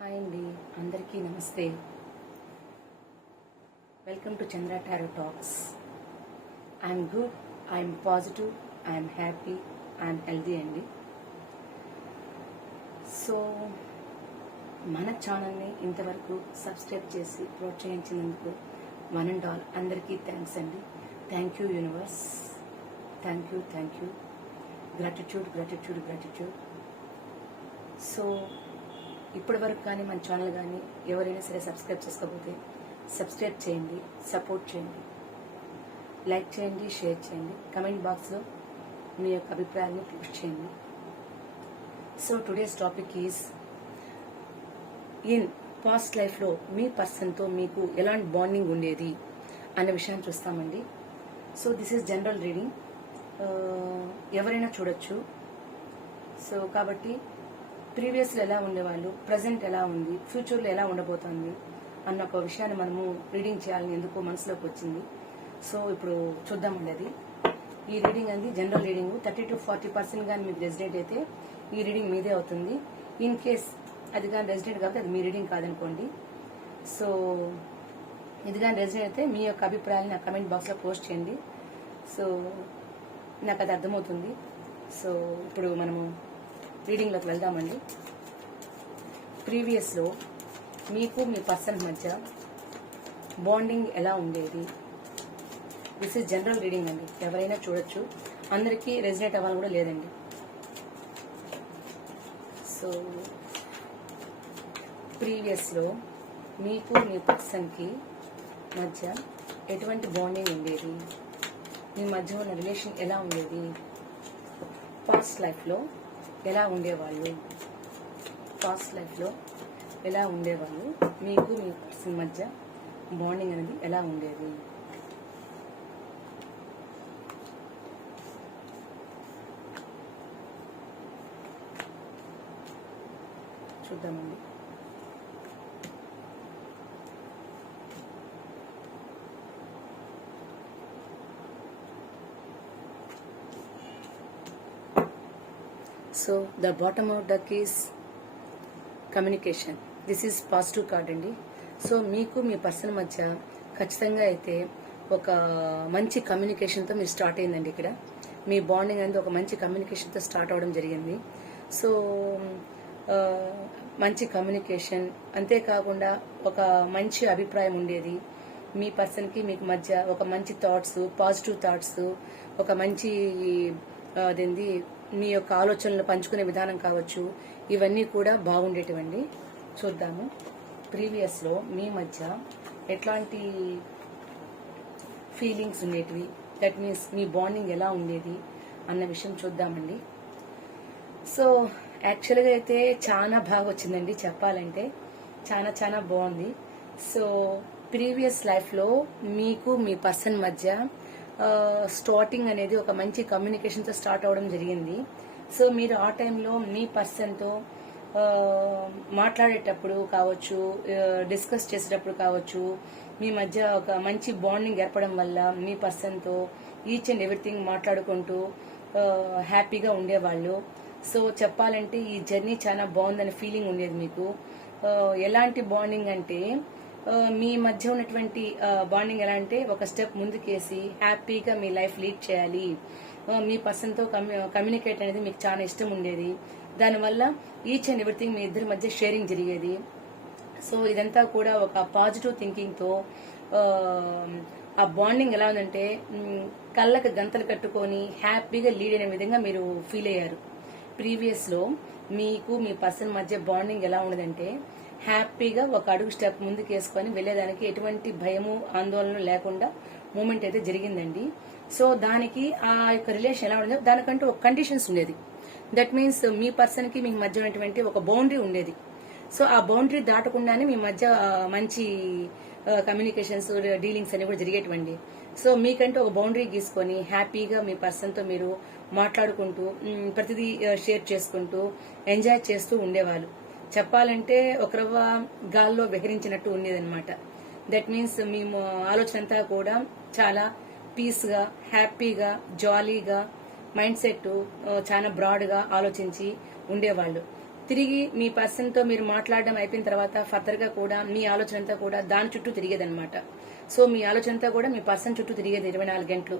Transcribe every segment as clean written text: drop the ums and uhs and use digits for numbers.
Hi అండి, అందరికీ నమస్తే. Welcome to Chandra tarot talks. I'm good, I'm positive, I'm happy, I'm healthy అండి. So మన ఛానల్ని ఇంతవరకు సబ్స్క్రైబ్ చేసి ప్రోత్సహించినందుకు వన్ అండ్ ఆల్ అందరికీ థ్యాంక్స్ అండి. Thank you universe, thank you, gratitude. So ఇప్పటి వరకు కానీ మన ఛానల్ కానీ ఎవరైనా సరే సబ్స్క్రైబ్ చేసుకోకపోతే సబ్స్క్రైబ్ చేయండి, సపోర్ట్ చేయండి, లైక్ చేయండి, షేర్ చేయండి, కమెంట్ బాక్స్లో మీ యొక్క అభిప్రాయాన్ని పోస్ట్ చేయండి. So today's topic is in past లైఫ్లో మీ పర్సన్తో మీకు ఎలాంటి బాండింగ్ ఉండేది అనే విషయాన్ని చూస్తామండి. So this is general reading, ఎవరైనా చూడొచ్చు. సో కాబట్టి ప్రీవియస్లో ఎలా ఉండేవాళ్ళు, ప్రజెంట్ ఎలా ఉంది, ఫ్యూచర్లో ఎలా ఉండబోతోంది అన్న ఒక విషయాన్ని మనము రీడింగ్ చేయాలని ఎందుకో మనసులోకి వచ్చింది. సో ఇప్పుడు చూద్దామండి. అది ఈ రీడింగ్ అనేది జనరల్ రీడింగ్. 30 to 40% కానీ మీకు రెసిడెంట్ అయితే ఈ రీడింగ్ మీదే అవుతుంది. ఇన్ కేస్ అది కానీ రెసిడెంట్ కాబట్టి అది మీ రీడింగ్ కాదనుకోండి. సో ఇది కానీ రెసిడెంట్ అయితే మీ యొక్క అభిప్రాయాన్ని నా కమెంట్ బాక్స్లో పోస్ట్ చేయండి. సో నాకు అది అర్థమవుతుంది. సో ఇప్పుడు మనము రీడింగ్లోకి వెళ్దామండి. ప్రీవియస్లో మీకు మీ పర్సన్ మధ్య బాండింగ్ ఎలా ఉండేది? దిస్ ఈజ్ జనరల్ రీడింగ్ అండి, ఎవరైనా చూడొచ్చు. అందరికీ రెసినేట్ అవ్వాలని కూడా లేదండి. సో ప్రీవియస్లో మీకు మీ పర్సన్కి మధ్య ఎటువంటి బాండింగ్ ఉండేది? మీ మధ్య ఉన్న రిలేషన్ ఎలా ఉండేది? పాస్ట్ లైఫ్లో ఎలా ఉండేవాళ్ళు? మీకు మీ పర్సన్ మధ్య బాండింగ్ అనేది ఎలా ఉండేది? చూద్దామండి. So the bottom of duck is communication. This is positive card అండి. సో మీకు మీ పర్సన్ మధ్య ఖచ్చితంగా అయితే ఒక మంచి కమ్యూనికేషన్తో మీరు స్టార్ట్ అయిందండి. ఇక్కడ మీ బాండింగ్ అనేది ఒక మంచి కమ్యూనికేషన్తో స్టార్ట్ అవడం జరిగింది. సో మంచి కమ్యూనికేషన్, అంతేకాకుండా ఒక మంచి అభిప్రాయం ఉండేది. మీ పర్సన్కి మీకు మధ్య ఒక మంచి థాట్స్, పాజిటివ్ థాట్స్, ఒక మంచి అదేంది మీ యొక్క ఆలోచనలు పంచుకునే విధానం కావచ్చు, ఇవన్నీ కూడా బాగుండేటివండి. చూద్దాము ప్రీవియస్లో మీ మధ్య ఎట్లాంటి ఫీలింగ్స్ ఉండేటివి, దట్ మీన్స్ మీ బాండింగ్ ఎలా ఉండేది అన్న విషయం చూద్దామండి. సో యాక్చువల్గా అయితే చాలా బాగా వచ్చిందండి, చెప్పాలంటే చాలా బాగుంది. సో ప్రీవియస్ లైఫ్లో మీకు మీ పర్సన్ మధ్య స్టార్టింగ్ అనేది ఒక మంచి కమ్యూనికేషన్తో స్టార్ట్ అవడం జరిగింది. సో మీరు ఆ టైంలో మీ పర్సన్తో మాట్లాడేటప్పుడు కావచ్చు, డిస్కస్ చేసేటప్పుడు కావచ్చు, మీ మధ్య ఒక మంచి బాండింగ్ ఏర్పడడం వల్ల మీ పర్సన్తో ఈచ్ అండ్ ఎవ్రీథింగ్ మాట్లాడుకుంటూ హ్యాపీగా ఉండేవాళ్ళు. సో చెప్పాలంటే ఈ జర్నీ చాలా బాగుందనే ఫీలింగ్ ఉండేది మీకు. ఎలాంటి బాండింగ్ అంటే మీ మధ్య ఉన్నటువంటి బాండింగ్ ఎలా అంటే ఒక స్టెప్ ముందుకేసి హ్యాపీగా మీ లైఫ్ లీడ్ చేయాలి. మీ పర్సన్తో కమ్యూనికేట్ అనేది మీకు చాలా ఇష్టం ఉండేది. దానివల్ల ఈచ్ అండ్ ఎవ్రీథింగ్ మీ ఇద్దరి మధ్య షేరింగ్ జరిగేది. సో ఇదంతా కూడా ఒక పాజిటివ్ థింకింగ్తో ఆ బాండింగ్ ఎలా ఉందంటే కళ్ళకు గంతలు కట్టుకొని హ్యాపీగా లీడ్ అయిన విధంగా మీరు ఫీల్ అయ్యారు. ప్రీవియస్లో మీకు మీ పర్సన్ మధ్య బాండింగ్ ఎలా ఉండదంటే హ్యాపీగా ఒక అడుగు స్టెప్ ముందుకు వేసుకొని వెళ్లేదానికి ఎటువంటి భయము, ఆందోళన లేకుండా మూమెంట్ అయితే జరిగిందండి. సో దానికి ఆ యొక్క రిలేషన్ ఎలా ఉండేది, దానికంటూ ఒక కండిషన్స్ ఉండేది. దట్ మీన్స్ మీ పర్సన్ కి మీకు మధ్య ఉన్నటువంటి ఒక బౌండరీ ఉండేది. సో ఆ బౌండరీ దాటకుండానే మీ మధ్య మంచి కమ్యూనికేషన్స్, డీలింగ్స్ అన్ని కూడా జరిగేటువంటి. సో మీకంటే ఒక బౌండరీ గీసుకొని హ్యాపీగా మీ పర్సన్తో మీరు మాట్లాడుకుంటూ ప్రతిదీ షేర్ చేసుకుంటూ ఎంజాయ్ చేస్తూ ఉండేవాళ్ళు. చెప్పాలంటే ఒక రవ్వ గాల్లో విహరించినట్టు ఉండేదన్నమాట. దట్ మీన్స్ మీ ఆలోచన అంతా కూడా చాలా పీస్గా, హ్యాపీగా, జాలీగా, మైండ్ సెట్ చాలా బ్రాడ్గా ఆలోచించి ఉండేవాళ్ళు. తిరిగి మీ పర్సన్ తో మీరు మాట్లాడడం అయిపోయిన తర్వాత ఫర్దర్ గా కూడా మీ ఆలోచన అంతా కూడా దాని చుట్టూ తిరిగేదన్నమాట. సో మీ ఆలోచన అంతా కూడా మీ పర్సన్ చుట్టూ తిరిగేది 24 గంటలు.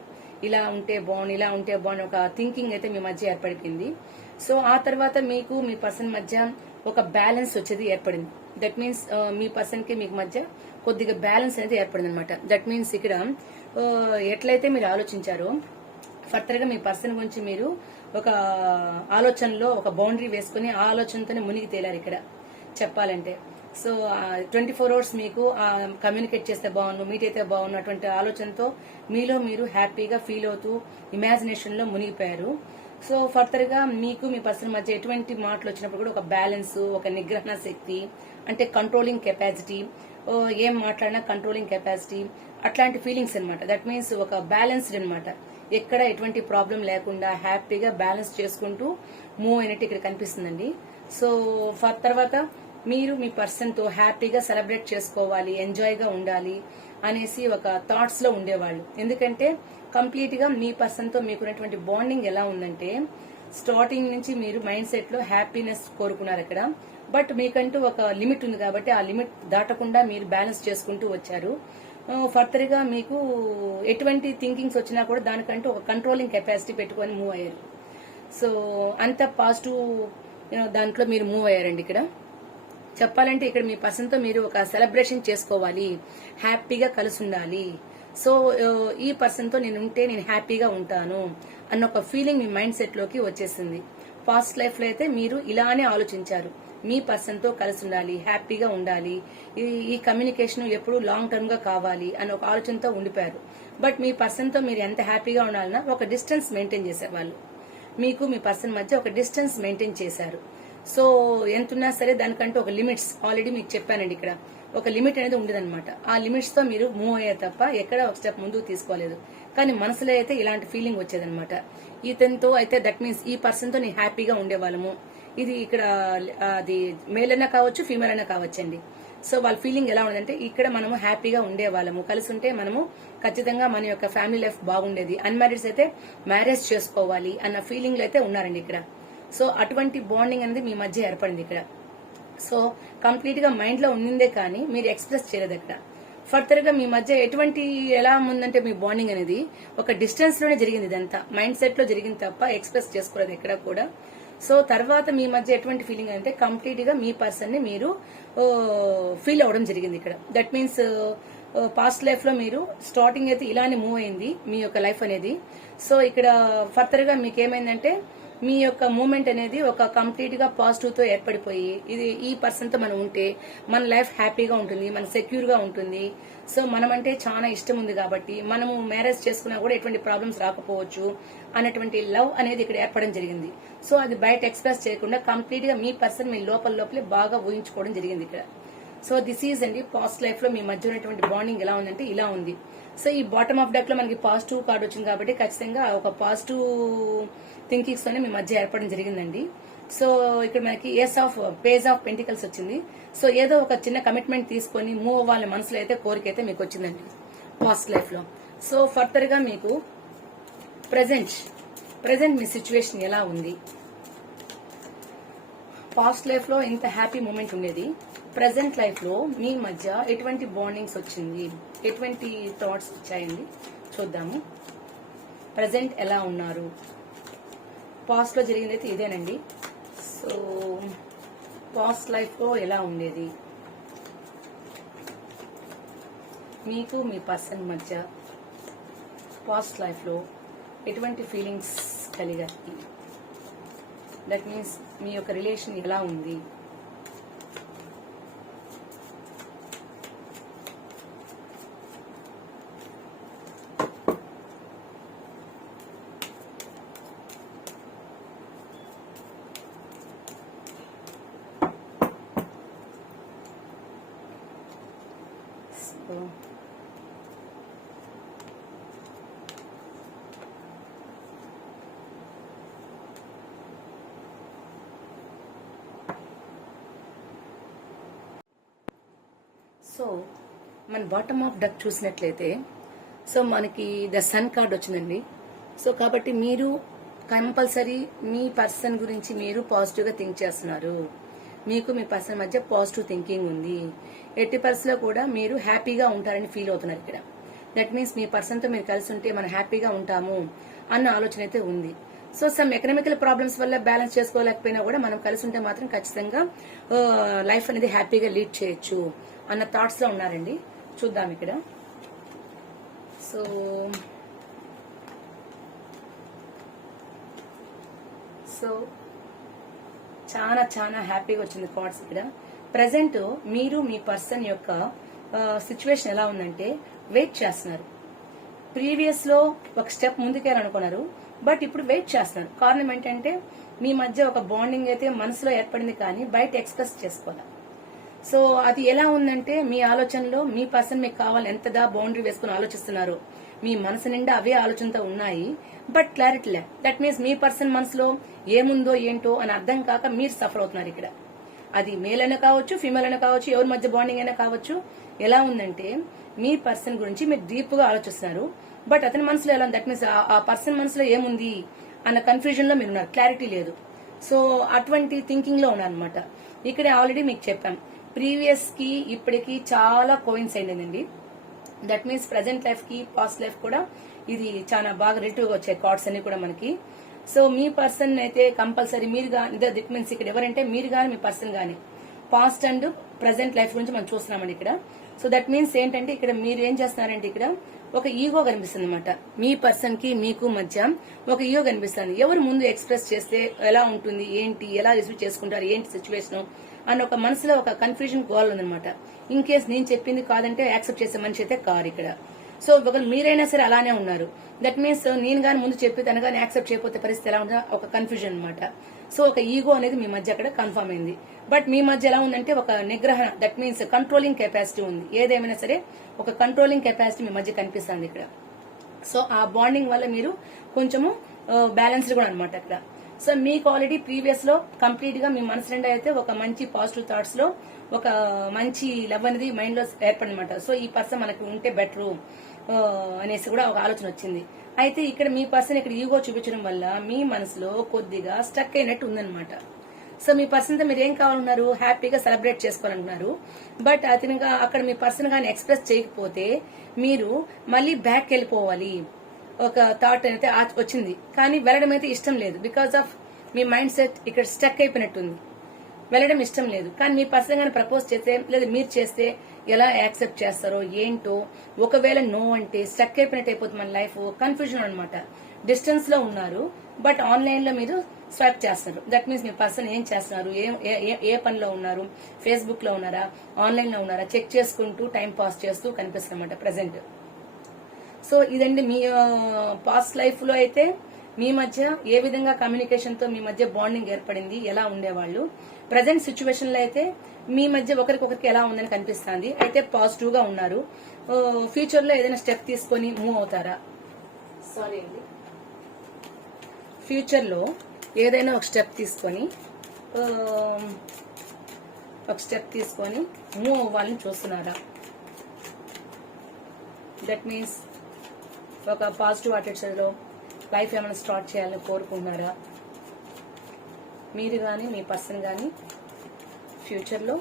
ఇలా ఉంటే బాగుండు, ఇలా ఉంటే బాగుండు, ఒక థింకింగ్ అయితే మీ మధ్య ఏర్పడిపోయింది. సో ఆ తర్వాత మీకు మీ పర్సన్ మధ్య ఒక బ్యాలెన్స్ వచ్చేది ఏర్పడింది. దట్ మీన్స్ మీ పర్సన్ కి మీకు మధ్య కొద్దిగా బ్యాలెన్స్ అనేది ఏర్పడింది అనమాట. దట్ మీన్స్ ఇక్కడ ఎట్లయితే మీరు ఆలోచించారో ఫర్దర్ గా మీ పర్సన్ గురించి మీరు ఒక ఆలోచనలో ఒక బౌండరీ వేసుకుని ఆ ఆలోచనతోనే మునిగి తేలారు ఇక్కడ చెప్పాలంటే. సో 24 అవర్స్ మీకు కమ్యూనికేట్ చేస్తే బాగుండు, మీట్ అయితే బాగుండు అటువంటి ఆలోచనతో మీలో మీరు హ్యాపీగా ఫీల్ అవుతూ ఇమాజినేషన్ లో మునిగిపోయారు. సో ఫర్దర్ గా మీకు మీ పర్సన్ మధ్య ఎటువంటి మాటలు వచ్చినప్పుడు కూడా ఒక బ్యాలెన్స్, ఒక నిగ్రహణ శక్తి, అంటే కంట్రోలింగ్ కెపాసిటీ, ఏం మాట్లాడినా కంట్రోలింగ్ కెపాసిటీ, అట్లాంటి ఫీలింగ్స్ అనమాట. దట్ మీన్స్ ఒక బ్యాలెన్స్డ్ అనమాట. ఎక్కడ ఎటువంటి ప్రాబ్లం లేకుండా హ్యాపీగా బ్యాలెన్స్ చేసుకుంటూ మూవ్ అయినట్టు ఇక్కడ కనిపిస్తుందండి. సో తర్వాత మీరు మీ పర్సన్ తో హ్యాపీగా సెలబ్రేట్ చేసుకోవాలి, ఎంజాయ్ గా ఉండాలి అనేసి ఒక థాట్స్ లో ఉండేవాళ్ళు. ఎందుకంటే కంప్లీట్ గా మీ పర్సన్ తో మీకున్నటువంటి బాండింగ్ ఎలా ఉందంటే స్టార్టింగ్ నుంచి మీరు మైండ్ సెట్ లో హ్యాపీనెస్ కోరుకున్నారు ఇక్కడ. బట్ మీకంటూ ఒక లిమిట్ ఉంది కాబట్టి ఆ లిమిట్ దాటకుండా మీరు బ్యాలెన్స్ చేసుకుంటూ వచ్చారు. ఫర్దర్ గా మీకు ఎటువంటి థింకింగ్స్ వచ్చినా కూడా దానికంటూ ఒక కంట్రోలింగ్ కెపాసిటీ పెట్టుకొని మూవ్ అయ్యారు. సో అంత పాజిటివ్ దాంట్లో మీరు మూవ్ అయ్యారండి ఇక్కడ చెప్పాలంటే. ఇక్కడ మీ పర్సన్ తో మీరు ఒక సెలబ్రేషన్ చేసుకోవాలి, హ్యాపీగా కలిసి ఉండాలి. సో ఈ పర్సన్ తో నేను ఉంటే నేను హ్యాపీగా ఉంటాను అన్న ఒక ఫీలింగ్ మీ మైండ్ సెట్ లోకి వచ్చేసింది. పాస్ట్ లైఫ్ లో అయితే మీరు ఇలానే ఆలోచించారు, మీ పర్సన్ తో కలిసి ఉండాలి, హ్యాపీగా ఉండాలి, ఈ కమ్యూనికేషన్ ఎప్పుడు లాంగ్ టర్మ్ గా కావాలి అన్న ఒక ఆలోచనతో ఉండిపోయారు. బట్ మీ పర్సన్ తో మీరు ఎంత హ్యాపీగా ఉండాలన్నా ఒక డిస్టెన్స్ మెయింటైన్ చేసేవాళ్ళు. మీకు మీ పర్సన్ మధ్య ఒక డిస్టెన్స్ మెయింటైన్ చేశారు. సో ఎంతున్నా సరే దానికంటే ఒక లిమిట్స్ ఆల్రెడీ మీకు చెప్పానండి. ఇక్కడ ఒక లిమిట్ అనేది ఉండేదన్నమాట. ఆ లిమిట్స్ తో మీరు మూవ్ అయ్యారు తప్ప ఎక్కడ ఒక స్టెప్ ముందుకు తీసుకోలేదు. కానీ మనసులో అయితే ఇలాంటి ఫీలింగ్ వచ్చేదన్నమాట. ఇతనితో అయితే దట్ మీన్స్ ఈ పర్సన్ తో నేను హ్యాపీగా ఉండేవాళ్ళము. ఇది ఇక్కడ అది మేల్ అయినా కావచ్చు, ఫీమేల్ అయినా కావచ్చండి. సో వాళ్ళ ఫీలింగ్ ఎలా ఉండదంటే ఇక్కడ మనము హ్యాపీగా ఉండేవాళ్ళము, కలిసి ఉంటే మనము ఖచ్చితంగా మన యొక్క ఫ్యామిలీ లైఫ్ బాగుండేది, అన్మ్యారీడ్స్ అయితే మ్యారేజ్ చేసుకోవాలి అన్న ఫీలింగ్ లో అయితే ఉన్నారండి ఇక్కడ. సో అటువంటి బాండింగ్ అనేది మీ మధ్య ఏర్పడింది ఇక్కడ. సో కంప్లీట్ గా మైండ్ లో ఉండిందే కానీ మీరు ఎక్స్ప్రెస్ చేయలేదు ఇక్కడ. ఫర్దర్ గా మీ మధ్య ఎటువంటి ఎలా ఉందంటే మీ బాండింగ్ అనేది ఒక డిస్టెన్స్ లోనే జరిగింది. ఇదంతా మైండ్ సెట్ లో జరిగింది తప్ప ఎక్స్ప్రెస్ చేసుకోలేదు ఎక్కడ కూడా. సో తర్వాత మీ మధ్య ఎటువంటి ఫీలింగ్ అంటే కంప్లీట్ గా మీ పర్సన్ ని మీరు ఫీల్ అవ్వడం జరిగింది ఇక్కడ. దట్ మీన్స్ పాస్ట్ లైఫ్ లో మీరు స్టార్టింగ్ అయితే ఇలానే మూవ్ అయింది మీ యొక్క లైఫ్ అనేది. సో ఇక్కడ ఫర్దర్ గా మీకు ఏమైందంటే మీ యొక్క మూమెంట్ అనేది ఒక కంప్లీట్ గా పాజిటివ్ తో ఏర్పడిపోయి ఇది ఈ పర్సన్ తో మనం ఉంటే మన లైఫ్ హ్యాపీగా ఉంటుంది, మన సెక్యూర్ గా ఉంటుంది. సో మనం అంటే చాలా ఇష్టం ఉంది కాబట్టి మనము మ్యారేజ్ చేసుకున్నా కూడా ఎటువంటి ప్రాబ్లమ్స్ రాకపోవచ్చు అన్నటువంటి లవ్ అనేది ఇక్కడ ఏర్పడడం జరిగింది. సో అది బయట ఎక్స్ప్రెస్ చేయకుండా కంప్లీట్ గా మీ పర్సన్ మీ లోపలే బాగా ఊహించుకోవడం జరిగింది ఇక్కడ. సో దిస్ ఈజ్ అండి పాస్ట్ లైఫ్ లో మీ మధ్య ఉన్నటువంటి బాండింగ్ ఎలా ఉందంటే ఇలా ఉంది. సో ఈ బాటమ్ ఆఫ్ డెక్ లో మనకి పాజిటివ్ కార్డ్ వచ్చింది కాబట్టి ఖచ్చితంగా ఒక పాజిటివ్ థింకింగ్స్ తోనే మీ మధ్య ఏర్పడడం జరిగిందండి. సో ఇక్కడ మనకి పేజ్ ఆఫ్ పెంటికల్స్ వచ్చింది. సో ఏదో ఒక చిన్న కమిట్మెంట్ తీసుకొని మూవ్ అవ్వాలని మనసులో అయితే కోరిక అయితే మీకు వచ్చిందండి పాస్ట్ లైఫ్ లో. సో ఫర్దర్ గా మీకు ప్రెసెంట్ మీ సిచ్యువేషన్ ఎలా ఉంది? పాస్ట్ లైఫ్ లో ఇంత హ్యాపీ మూమెంట్ ఉండేది, ప్రెసెంట్ లైఫ్ లో మీ మధ్య ఎటువంటి బాండింగ్స్ వచ్చింది, ఎటువంటి థాట్స్ వచ్చాయండి చూద్దాము. ప్రెసెంట్ ఎలా ఉన్నారు? పాస్ట్ లో జరిగింది అయితే ఇదేనండి. సో పాస్ట్ లైఫ్ లో ఎలా ఉండేది మీకు మీ పర్సన్ మధ్య? పాస్ట్ లైఫ్ లో ఎటువంటి ఫీలింగ్స్ కలిగాయి? దట్ మీన్స్ మీ యొక్క రిలేషన్ ఎలా ఉంది? సో మన బాటమ్ ఆఫ్ డక్ చూసినట్లయితే సో మనకి ద సన్ కార్డ్ వచ్చిందండి. సో కాబట్టి మీరు కంపల్సరీ మీ పర్సన్ గురించి మీరు పాజిటివ్ గా థింక్ చేస్తున్నారు. మీకు మీ పర్సన్ మధ్య పాజిటివ్ థింకింగ్ ఉంది. ఎట్టి పరిస్థితిలో కూడా మీరు హ్యాపీగా ఉంటారని ఫీల్ అవుతున్నారు ఇక్కడ. దట్ మీన్స్ మీ పర్సన్ తో మీరు కలిసి ఉంటే మనం హ్యాపీగా ఉంటాము అన్న ఆలోచన అయితే ఉంది. సో సమ్ ఎకనామికల్ ప్రాబ్లమ్స్ వల్ల బ్యాలెన్స్ చేసుకోలేకపోయినా కూడా మనం కలిసి ఉంటే మాత్రం ఖచ్చితంగా లైఫ్ అనేది హ్యాపీగా లీడ్ చేయొచ్చు అన్న థాట్స్ లో ఉన్నారండి. చూద్దాం ఇక్కడ. సో చాలా చాలా హ్యాపీగా వచ్చింది థాట్స్ ఇక్కడ. ప్రజెంట్ మీరు మీ పర్సన్ యొక్క సిచ్యువేషన్ ఎలా ఉందంటే వెయిట్ చేస్తున్నారు. ప్రీవియస్ లో ఒక స్టెప్ ముందుకేయాలనుకున్నారు, బట్ ఇప్పుడు వెయిట్ చేస్తున్నారు. కారణం ఏంటంటే మీ మధ్య ఒక బాండింగ్ అయితే మనసులో ఏర్పడింది కానీ బయట ఎక్స్ప్రెస్ చేసుకోవాలి. సో అది ఎలా ఉందంటే మీ ఆలోచనలో మీ పర్సన్ మీకు కావాలి ఎంతదా బౌండరీ వేసుకుని ఆలోచిస్తున్నారు. మీ మనసు నిండా అవే ఆలోచనతో ఉన్నాయి, బట్ క్లారిటీ లే. దట్ మీన్స్ మీ పర్సన్ మనసులో ఏముందో ఏంటో అని అర్థం కాక మీరు సఫర్ అవుతున్నారు ఇక్కడ. అది మేల్ అయినా కావచ్చు, ఫీమేల్ అయినా కావచ్చు, ఎవరి మధ్య బాండింగ్ అయినా కావచ్చు. ఎలా ఉందంటే మీ పర్సన్ గురించి మీరు డీప్ గా ఆలోచిస్తున్నారు, బట్ అతని మనసులో ఎలా ఉంది, దట్ మీన్స్ ఆ పర్సన్ మనసులో ఏముంది అన్న కన్ఫ్యూజన్ లో మీరు ఉన్నారు, క్లారిటీ లేదు. సో అటువంటి థింకింగ్ లో ఉన్నారనమాట. ఇక్కడ ఆల్రెడీ మీకు చెప్పాం, ప్రీవియస్ కి ఇప్పటికి చాలా కోయిన్సైడ్ అయిందండి. దట్ మీన్స్ ప్రజెంట్ లైఫ్ కి పాస్ట్ లైఫ్ కూడా ఇది చాలా బాగా రిలేటివ్ గా వచ్చాయి కార్డ్స్ అన్ని కూడా మనకి. సో మీ పర్సన్ అయితే కంపల్సరీ మీరు దిట్ మీన్స్ ఇక్కడ ఎవరంటే మీరు గాని మీ పర్సన్ గాని పాస్ట్ అండ్ ప్రజెంట్ లైఫ్ గురించి మనం చూస్తున్నామండి ఇక్కడ. సో దట్ మీన్స్ ఏంటంటే ఇక్కడ మీరు ఏం చేస్తున్నారంటే ఇక్కడ ఒక ఈగో కనిపిస్తుంది అనమాట. మీ పర్సన్ కి మీకు మధ్య ఒక ఈగో కనిపిస్తుంది. ఎవరు ముందు ఎక్స్ప్రెస్ చేస్తే ఎలా ఉంటుంది, ఏంటి, ఎలా రిసీవ్ చేసుకుంటారు, ఏంటి సిచ్యువేషన్ అన్న ఒక మనసులో ఒక కన్ఫ్యూజన్ గోల్ ఉందనమాట. ఇన్ కేస్ నేను చెప్పింది కాదంటే యాక్సెప్ట్ చేసే మనిషి అయితే కారు ఇక్కడ. సో ఒకవేళ మీరైనా సరే అలానే ఉన్నారు. దట్ మీన్స్ నేను గాని ముందు చెప్పి తను గానీ యాక్సెప్ట్ చేయకపోతే పరిస్థితి ఎలా ఉంటుందో ఒక కన్ఫ్యూజన్ అనమాట. సో ఒక ఈగో అనేది మీ మధ్య అక్కడ కన్ఫర్మ్ అయింది. బట్ మీ మధ్య ఎలా ఉందంటే ఒక నిగ్రహణ, దట్ మీన్స్ కంట్రోలింగ్ కెపాసిటీ ఉంది. ఏదేమైనా సరే ఒక కంట్రోలింగ్ కెపాసిటీ మీ మధ్య కనిపిస్తుంది ఇక్కడ. సో ఆ బాండింగ్ వల్ల మీరు కొంచెము బ్యాలెన్స్డ్ కూడా అనమాట అక్కడ. సో మీకు ఆల్రెడీ ప్రీవియస్ లో కంప్లీట్ గా మీ మనసు నిండా అయితే ఒక మంచి పాజిటివ్ థాట్స్ లో ఒక మంచి లవ్ అనేది మైండ్ లో ఏర్పడనమాట. సో ఈ పర్సన్ మనకి ఉంటే బెటరు అనేసి కూడా ఒక ఆలోచన వచ్చింది. అయితే ఇక్కడ మీ పర్సన్ ఇక్కడ ఈగో చూపించడం వల్ల మీ మనసులో కొద్దిగా స్టక్ అయినట్టు ఉందన్నమాట. సో మీ పర్సన్ తో మీరు ఏం కావాలన్నారు, హ్యాపీగా సెలబ్రేట్ చేసుకోవాలనుకున్నారు. బట్ అతనిగా అక్కడ మీ పర్సన్ గాని ఎక్స్ప్రెస్ చేయకపోతే మీరు మళ్ళీ బ్యాక్ వెళ్ళిపోవాలి ఒక థాట్ అయితే వచ్చింది, కానీ వెళ్ళడం అయితే ఇష్టం లేదు. Because of me mind set ఇక్కడ స్టక్ అయిపోయినట్టుంది, వెళ్ళడం ఇష్టం లేదు. కానీ మీ పర్సన్ గాని ప్రపోజ్ చేస్తే లేదా మీరు చేస్తే ఎలా యాక్సెప్ట్ చేస్తారో ఏంటో. ఒకవేళ నో అంటే స్టక్ అయిపోయినట్టు అయిపోతుంది మన లైఫ్, కన్ఫ్యూజన్ అనమాట. డిస్టెన్స్ లో ఉన్నారు, బట్ ఆన్లైన్ లో మీరు స్వైప్ చేస్తున్నారు. దట్ మీన్స్ మీ పర్సన్ ఏం చేస్తున్నారు, ఏ పనిలో ఉన్నారు, ఫేస్బుక్ లో ఉన్నారా, ఆన్లైన్ లో ఉన్నారా చెక్ చేసుకుంటూ టైం పాస్ చేస్తూ కనిపిస్తున్నమాట ప్రెసెంట్. సో ఇదండి మీ పాస్ట్ లైఫ్ లో అయితే మీ మధ్య ఏ విధంగా కమ్యూనికేషన్ తో మీ మధ్య బాండింగ్ ఏర్పడింది, ఎలా ఉండేవాళ్ళు. ప్రజెంట్ సిచ్యువేషన్ లో అయితే మీ మధ్య ఒకరికొకరికి ఎలా ఉందని కనిపిస్తుంది. అయితే పాజిటివ్ గా ఉన్నారు. ఫ్యూచర్ లో ఏదైనా స్టెప్ తీసుకొని మూవ్ అవుతారా, సారీ అండి, ఫ్యూచర్ లో ఏదైనా ఒక స్టెప్ తీసుకొని మూవ్ అవ్వాలని చూస్తున్నారా. దట్ మీన్స్ ఒక పాజిటివ్ అటెన్షన్ లో లైఫ్ ఏమైనా స్టార్ట్ చేయాలని కోరుకుంటున్నారా. మీరు కానీ మీ పర్సన్ కానీ ఫ్యూచర్ లో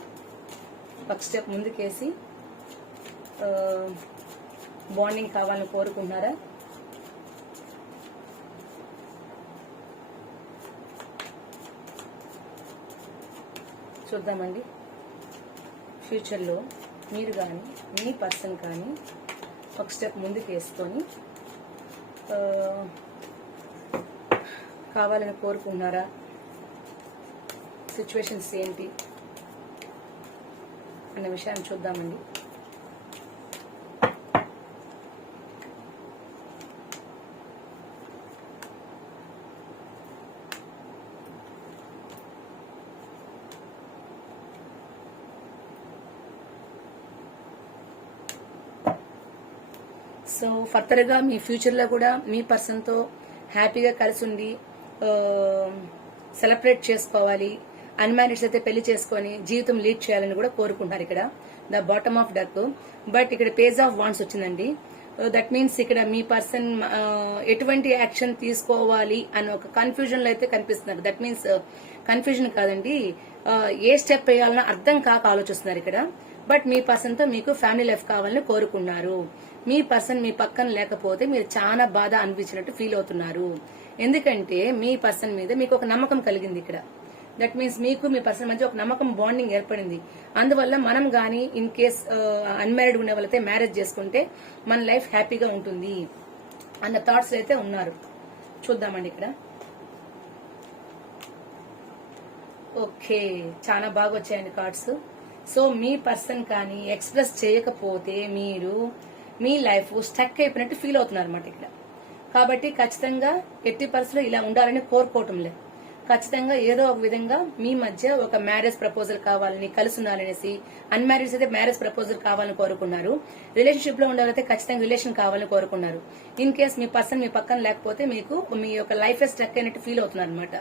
ఒక స్టెప్ ముందుకేసి బాండింగ్ కావాలని కోరుకుంటున్నారా. చూద్దామండి. ఫ్యూచర్ లో మీరు కానీ మీ పర్సన్ కానీ ఒక స్టెప్ ముందుకు వేసుకొని కావాలని కోరుకుంటున్నారా, సిచ్యువేషన్స్ ఏంటి అన్న విషయాన్ని చూద్దామండి. సో ఫర్దర్ గా మీ ఫ్యూచర్ లో కూడా మీ పర్సన్ తో హ్యాపీగా కలిసి ఉండి సెలబ్రేట్ చేసుకోవాలి, అన్మ్యారీడ్స్ అయితే పెళ్లి చేసుకొని జీవితం లీడ్ చేయాలని కూడా కోరుకుంటారు ఇక్కడ the bottom of duck. But ఇక్కడ పేజ్ ఆఫ్ వాండ్స్ వచ్చిందండి. దట్ మీన్స్ ఇక్కడ మీ పర్సన్ ఎటువంటి యాక్షన్ తీసుకోవాలి అని ఒక కన్ఫ్యూజన్ లో అయితే కనిపిస్తున్నారు. దట్ మీన్స్ కన్ఫ్యూజన్ కాదండి, ఏ స్టెప్ వేయాలన్నా అర్థం కాక ఆలోచిస్తున్నారు ఇక్కడ. బట్ మీ పర్సన్ తో మీకు ఫ్యామిలీ లైఫ్ కావాలని కోరుకున్నారు. మీ పర్సన్ మీ పక్కన లేకపోతే మీరు చాలా బాధ అనిపించినట్టు ఫీల్ అవుతున్నారు. ఎందుకంటే మీ పర్సన్ మీద మీకు ఒక నమ్మకం కలిగింది ఇక్కడ. దట్ మీన్స్ మీకు మీ పర్సన్ మధ్య ఒక నమ్మకం, బాండింగ్ ఏర్పడింది. అందువల్ల మనం గానీ ఇన్ కేస్ అన్మ్యారీడ్ ఉండే వాళ్ళైతే మ్యారేజ్ చేసుకుంటే మన లైఫ్ హ్యాపీగా ఉంటుంది అన్న థాట్స్ అయితే ఉన్నారు. చూద్దామండి ఇక్కడ. ఓకే, చాలా బాగా వచ్చాయండి కార్డ్స్. సో మీ పర్సన్ కానీ ఎక్స్ప్రెస్ చేయకపోతే మీరు మీ లైఫ్ స్టక్ అయిపోయినట్టు ఫీల్ అవుతున్నారు అనమాట ఇక్కడ. కాబట్టి ఖచ్చితంగా ఎట్టి పరిస్థితుల్లో ఇలా ఉండాలని కోరుకోవటం లేదు. ఖచ్చితంగా ఏదో ఒక విధంగా మీ మధ్య ఒక మ్యారేజ్ ప్రపోజల్ కావాలని, కలిసి ఉండాలనేసి, అన్మ్యారీడ్స్ అయితే మ్యారేజ్ ప్రపోజల్ కావాలని కోరుకున్నారు. రిలేషన్షిప్ లో ఉండాలైతే ఖచ్చితంగా రిలేషన్ కావాలని కోరుకున్నారు. ఇన్ కేస్ మీ పర్సన్ మీ పక్కన లేకపోతే మీకు మీ యొక్క లైఫ్ స్ట్రక్ అయినట్టు ఫీల్ అవుతున్నారు అనమాట.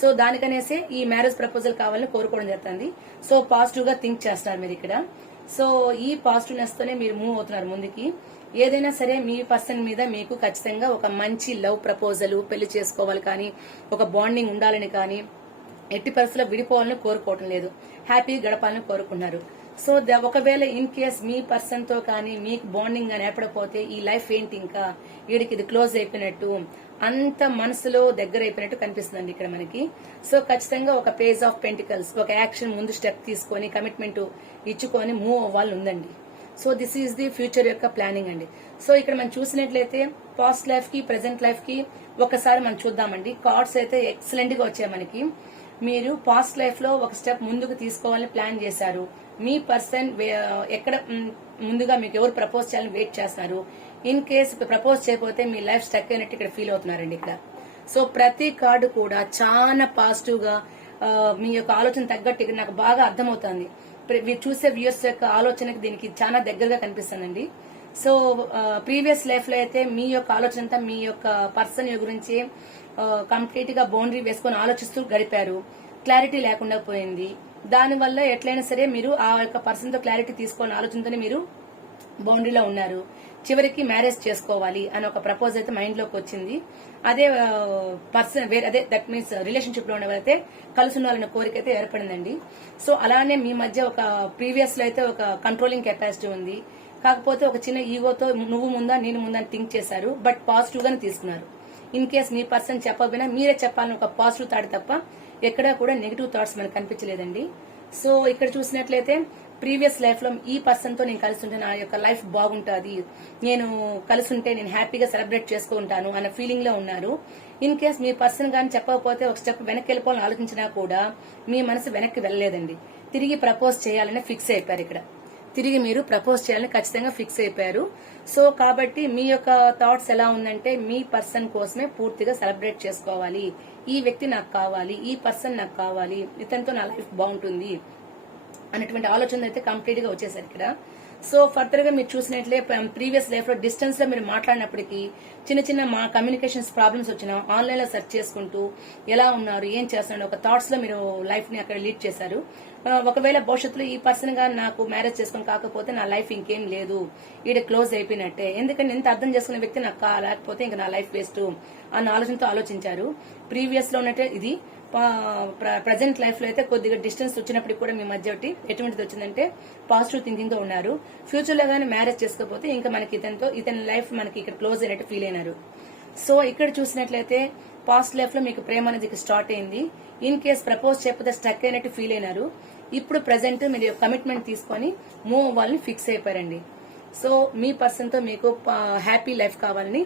సో దానికనేసి ఈ మ్యారేజ్ ప్రపోజల్ కావాలని కోరుకోవడం జరుగుతుంది. సో పాజిటివ్ గా థింక్ చేస్తున్నారు మీరు ఇక్కడ. సో ఈ పాజిటివ్నెస్ తోనే మీరు మూవ్ అవుతున్నారు ముందుకి. ఏదైనా సరే మీ పర్సన్ మీద మీకు ఖచ్చితంగా ఒక మంచి లవ్ ప్రపోజల్, పెళ్లి చేసుకోవాలి కానీ, ఒక బాండింగ్ ఉండాలని కానీ, ఎట్టి పరిస్థితుల్లో విడిపోవాలని కోరుకోవటం లేదు. హ్యాపీ గడపాలని కోరుకున్నారు. సో ఒకవేళ ఇన్ కేస్ మీ పర్సన్ తో కానీ మీకు బాండింగ్ కానీ ఏర్పడకపోతే ఈ లైఫ్ ఏంటి, ఇంకా వీడికి ఇది క్లోజ్ అయిపోయినట్టు, అంత మనసులో దగ్గర అయిపోయినట్టు కనిపిస్తుందండి ఇక్కడ మనకి. సో ఖచ్చితంగా ఒక పేజ్ ఆఫ్ పెంటికల్స్, ఒక యాక్షన్ ముందు స్టెప్ తీసుకొని కమిట్మెంట్ ఇచ్చుకొని మూవ్ అవ్వాలి ఉందండి. So this is the future యొక్క ప్లానింగ్ అండి. సో ఇక్కడ మనం చూసినట్లయితే పాస్ట్ లైఫ్ కి ప్రెసెంట్ లైఫ్ కి ఒకసారి మనం చూద్దామండి. కార్డ్స్ అయితే ఎక్సలెంట్ గా వచ్చాయి మనకి. మీరు పాస్ట్ లైఫ్ లో ఒక స్టెప్ ముందుకు తీసుకోవాలని ప్లాన్ చేశారు. మీ పర్సన్ ఎక్కడ ముందుగా మీకు ఎవరు ప్రపోజ్ చేయాలని వెయిట్ చేస్తున్నారు. ఇన్ కేస్ ప్రపోజ్ చేయకపోతే మీ లైఫ్ స్టక్ అయినట్టు ఇక్కడ ఫీల్ అవుతున్నారండి ఇక్కడ. సో ప్రతి కార్డు కూడా చాలా పాజిటివ్ గా మీ యొక్క ఆలోచన తగ్గట్టు ఇక్కడ నాకు బాగా అర్థమవుతుంది. చూసే వ్యూయర్స్ యొక్క ఆలోచనకి దీనికి చాలా దగ్గరగా కనిపిస్తుందండి. సో ప్రీవియస్ లైఫ్ లో అయితే మీ యొక్క ఆలోచన అంతా మీ యొక్క పర్సన్ గురించి కంప్లీట్ గా బౌండరీ వేసుకొని ఆలోచిస్తూ గడిపారు. క్లారిటీ లేకుండా పోయింది. దానివల్ల ఎట్లయినా సరే మీరు ఆ యొక్క పర్సన్ తో క్లారిటీ తీసుకొని ఆలోచనతోనే మీరు బౌండరీలో ఉన్నారు. చివరికి మ్యారేజ్ చేసుకోవాలి అని ఒక ప్రపోజ్ అయితే మైండ్ లోకి వచ్చింది. అదే పర్సన్ అదే దట్ మీన్స్ రిలేషన్షిప్ లో ఉన్నవారైతే కలిసి ఉండాలనే కోరిక అయితే ఏర్పడిందండి. సో అలానే మీ మధ్య ఒక ప్రీవియస్ లో అయితే ఒక కంట్రోలింగ్ కెపాసిటీ ఉంది. కాకపోతే ఒక చిన్న ఈగోతో నువ్వు ముందా నేను ముందా అని థింక్ చేశారు. బట్ పాజిటివ్ గానే తీసుకున్నారు. ఇన్ కేస్ మీ పర్సన్ చెప్పకపోయినా మీరే చెప్పాలని ఒక పాజిటివ్ థాట్ తప్ప ఎక్కడా కూడా నెగిటివ్ థాట్స్ మనకు కనిపించలేదండి. సో ఇక్కడ చూసినట్లయితే ప్రీవియస్ లైఫ్ లో ఈ పర్సన్ తో నేను కలిసి ఉంటే నా యొక్క లైఫ్ బాగుంటుంది, నేను కలిసి ఉంటే నేను హ్యాపీగా సెలబ్రేట్ చేసుకుంటాను అన్న ఫీలింగ్ లో ఉన్నారు. ఇన్ కేస్ మీ పర్సన్ గాని చెప్పకపోతే ఒక స్టెప్ వెనక్కి వెళ్ళిపోవాలని ఆలోచించినా కూడా మీ మనసు వెనక్కి వెళ్ళలేదండి. తిరిగి ప్రపోజ్ చేయాలని ఫిక్స్ అయిపోయారు ఇక్కడ. తిరిగి మీరు ప్రపోజ్ చేయాలని ఖచ్చితంగా ఫిక్స్ అయిపోయారు. సో కాబట్టి మీ యొక్క థాట్స్ ఎలా ఉందంటే మీ పర్సన్ కోసమే పూర్తిగా సెలబ్రేట్ చేసుకోవాలి, ఈ వ్యక్తి నాకు కావాలి, ఈ పర్సన్ నాకు కావాలి, ఇతనితో నా లైఫ్ బాగుంటుంది అనేటువంటి ఆలోచన అయితే కంప్లీట్ గా వచ్చేసారు ఇక్కడ. సో ఫర్దర్ గా మీరు చూసినట్లే ప్రీవియస్ లైఫ్ లో డిస్టెన్స్ లో మీరు మాట్లాడినప్పటికీ చిన్న చిన్న మా కమ్యూనికేషన్స్ ప్రాబ్లమ్స్ వచ్చినా ఆన్లైన్ లో సెర్చ్ చేసుకుంటూ ఎలా ఉన్నారు, ఏం చేస్తున్నారు ఒక థాట్స్ లో మీరు లైఫ్ ని అక్కడ లీడ్ చేశారు. ఒకవేళ భవిష్యత్తులో ఈ పర్సన్ గా నాకు మ్యారేజ్ చేసుకుని కాకపోతే నా లైఫ్ ఇంకేం లేదు, ఈడ క్లోజ్ అయిపోయినట్టే, ఎందుకంటే ఎంత అర్థం చేసుకునే వ్యక్తి నాకు లేకపోతే ఇంకా నా లైఫ్ వేస్ట్ అన్న ఆలోచనతో ఆలోచించారు. ప్రీవియస్ లో ఉన్నట్టే ఇది ప్రజెంట్ లైఫ్ లో అయితే కొద్దిగా డిస్టెన్స్ వచ్చినప్పటికి కూడా మీ మధ్య ఎటువంటిది వచ్చిందంటే పాజిటివ్ థింకింగ్ తో ఉన్నారు. ఫ్యూచర్ లో గానీ మ్యారేజ్ చేసుకోకపోతే ఇంకా మనకి ఇతని లైఫ్ మనకి ఇక్కడ క్లోజ్ అయినట్టు ఫీల్ అయినారు. సో ఇక్కడ చూసినట్లయితే పాస్ట్ లైఫ్ లో మీకు ప్రేమ అనేది స్టార్ట్ అయింది. ఇన్ కేస్ ప్రపోజ్ చేయకపోతే స్టక్ అయినట్టు ఫీల్ అయినారు. ఇప్పుడు ప్రెసెంట్ మీరు కమిట్మెంట్ తీసుకొని మూవ్ అవ్వాలని ఫిక్స్ అయిపోయారండి. సో మీ పర్సన్ తో మీకు హ్యాపీ లైఫ్ కావాలని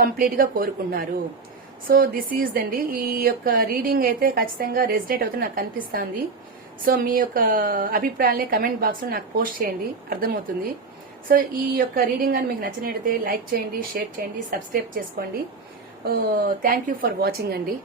కంప్లీట్ గా కోరుకుంటున్నారు. సో దిస్ ఈజ్ దండి ఈ యొక్క రీడింగ్ అయితే ఖచ్చితంగా రెసినేట్ అవుతుంది నాకు కనిపిస్తుంది. సో మీ యొక్క అభిప్రాయాల్ని కమెంట్ బాక్స్ లో నాకు పోస్ట్ చేయండి, అర్థమవుతుంది. సో ఈ యొక్క రీడింగ్ అని మీకు నచ్చినట్లయితే లైక్ చేయండి, షేర్ చేయండి, సబ్స్క్రైబ్ చేసుకోండి. థ్యాంక్ యూ ఫర్ వాచింగ్ అండి.